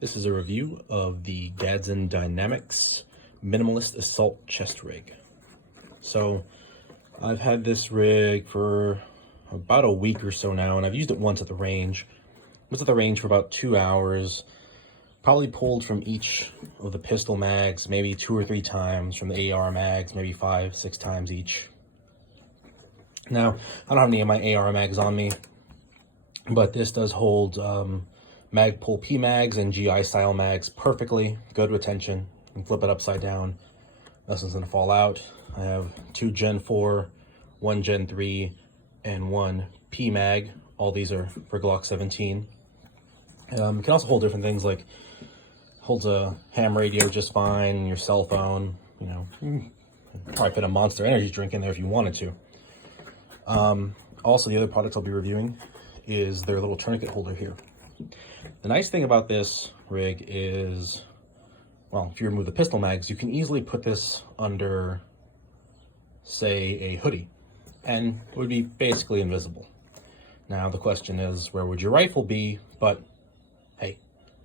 This is a review of the Gadsden Dynamics Minimalist Assault Chest Rig. So I've had this rig for about a week or so now, and I've used it once at the range. I was at the range for about 2 hours, probably pulled from each of the pistol mags maybe 2 or 3 times, from the AR mags maybe 5, 6 times each. Now, I don't have any of my AR mags on me, but this does hold Magpul P mags and GI style mags perfectly. Good retention. You can flip it upside down. Nothing's gonna fall out. I have 2 Gen 4, 1 Gen 3, and 1 P mag. All these are for Glock 17. It can also hold different things, like holds a ham radio just fine, your cell phone, you know, probably fit a Monster Energy drink in there if you wanted to. Also, the other products I'll be reviewing is their little tourniquet holder here. The nice thing about this rig is, well, if you remove the pistol mags, you can easily put this under, say, a hoodie, and it would be basically invisible. Now, the question is, where would your rifle be? But, hey,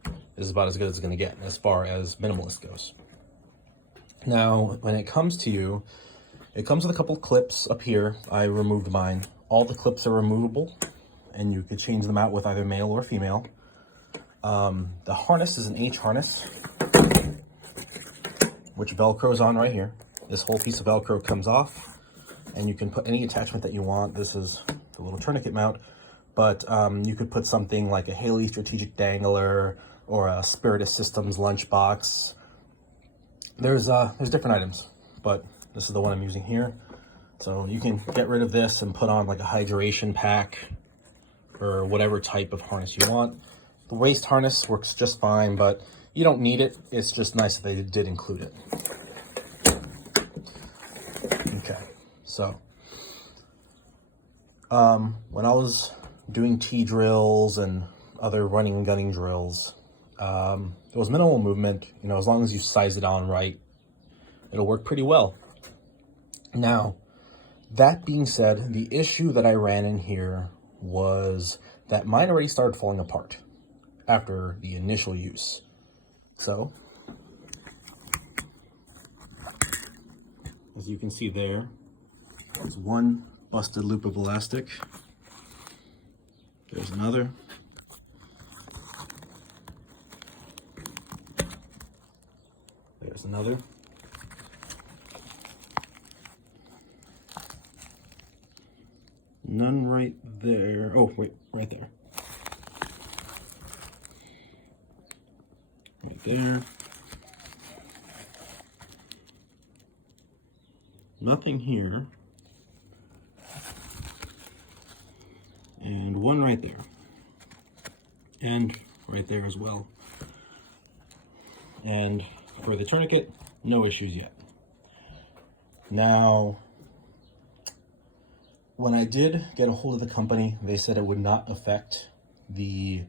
this is about as good as it's going to get as far as Minimalist goes. Now, when it comes to you, it comes with a couple clips up here. I removed mine. All the clips are removable, and you could change them out with either male or female. The harness is an H harness, which Velcro's on right here. This whole piece of Velcro comes off, and you can put any attachment that you want. This is the little tourniquet mount, but you could put something like a Haley Strategic Dangler or a Spiritus Systems lunchbox. There's different items, but this is the one I'm using here. So you can get rid of this and put on like a hydration pack or whatever type of harness you want. The waist harness works just fine, but you don't need it. It's just nice that they did include it. Okay, so when I was doing T drills and other running and gunning drills, there was minimal movement. You know, as long as you size it on right, it'll work pretty well. Now, that being said, the issue that I ran in here was that mine already started falling apart after the initial use. So, as you can see there, there's one busted loop of elastic. There's another. There's another. None right there. Oh, wait, right there. Right there. Nothing here. And one right there. And right there as well. And for the tourniquet, no issues yet. Now, when I did get a hold of the company, they said it would not affect the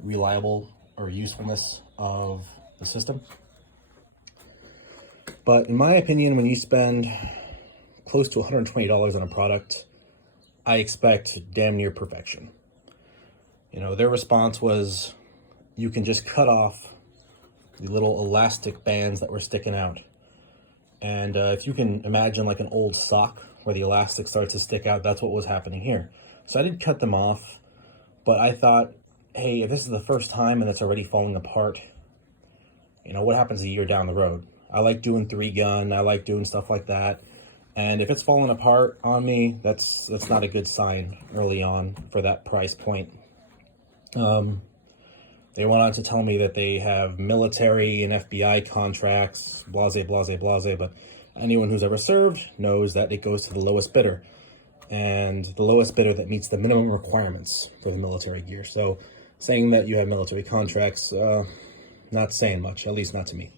reliable or usefulness of the system. But in my opinion, when you spend close to $120 on a product, I expect damn near perfection. You know, their response was, you can just cut off the little elastic bands that were sticking out. And if you can imagine like an old sock where the elastic starts to stick out, that's what was happening here. So I did cut them off, but I thought, hey, if this is the first time and it's already falling apart, you know, what happens a year down the road? I like doing 3-gun, I like doing stuff like that. And if it's falling apart on me, that's not a good sign early on for that price point. They went on to tell me that they have military and FBI contracts, blase, blase, blase, but anyone who's ever served knows that it goes to the lowest bidder, and the lowest bidder that meets the minimum requirements for the military gear. So saying that you have military contracts, not saying much, at least not to me.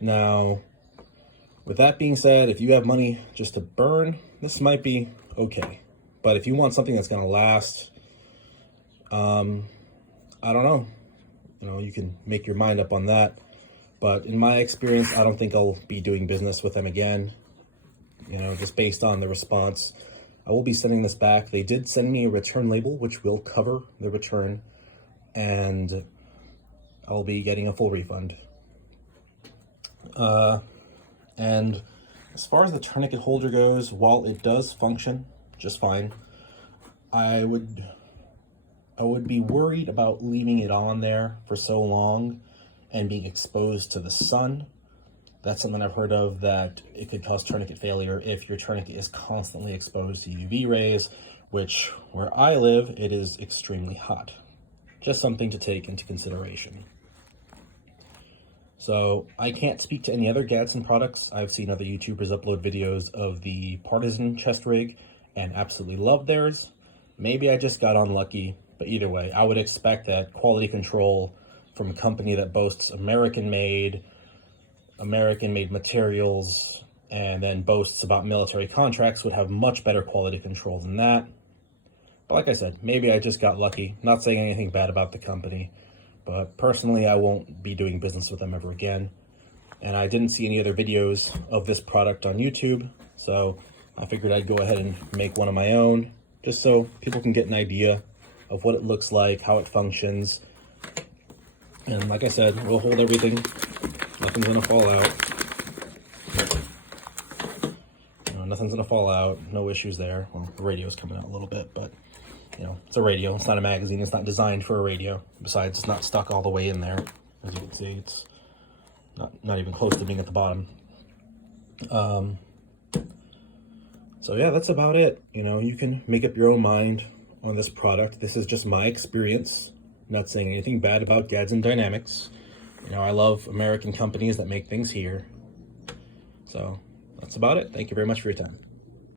Now, with that being said, if you have money just to burn, this might be okay. But if you want something that's going to last, I don't know. You know, you can make your mind up on that. But in my experience, I don't think I'll be doing business with them again. You know, just based on the response. I will be sending this back. They did send me a return label, which will cover the return. and I'll be getting a full refund. And as far as the tourniquet holder goes, while it does function just fine, I would be worried about leaving it on there for so long and being exposed to the sun. That's something I've heard of, that it could cause tourniquet failure if your tourniquet is constantly exposed to UV rays, which where I live, it is extremely hot. Just something to take into consideration. So I can't speak to any other Gadsden products. I've seen other YouTubers upload videos of the Partisan chest rig and absolutely love theirs. Maybe I just got unlucky, but either way, I would expect that quality control from a company that boasts American-made materials and then boasts about military contracts would have much better quality control than that. But like I said, maybe I just got lucky. Not saying anything bad about the company, but personally, I won't be doing business with them ever again. And I didn't see any other videos of this product on YouTube, so I figured I'd go ahead and make one of my own, just so people can get an idea of what it looks like, how it functions. And like I said, we'll hold everything. Nothing's gonna fall out. Nothing's gonna fall out. No issues there. Well, the radio's coming out a little bit, but it's a radio. It's not a magazine. It's not designed for a radio. Besides, it's not stuck all the way in there. As you can see, it's not even close to being at the bottom. So yeah, that's about it. You can make up your own mind on this product. This is just my experience. I'm not saying anything bad about Gadsden Dynamics. I love American companies that make things here. So that's about it. Thank you very much for your time.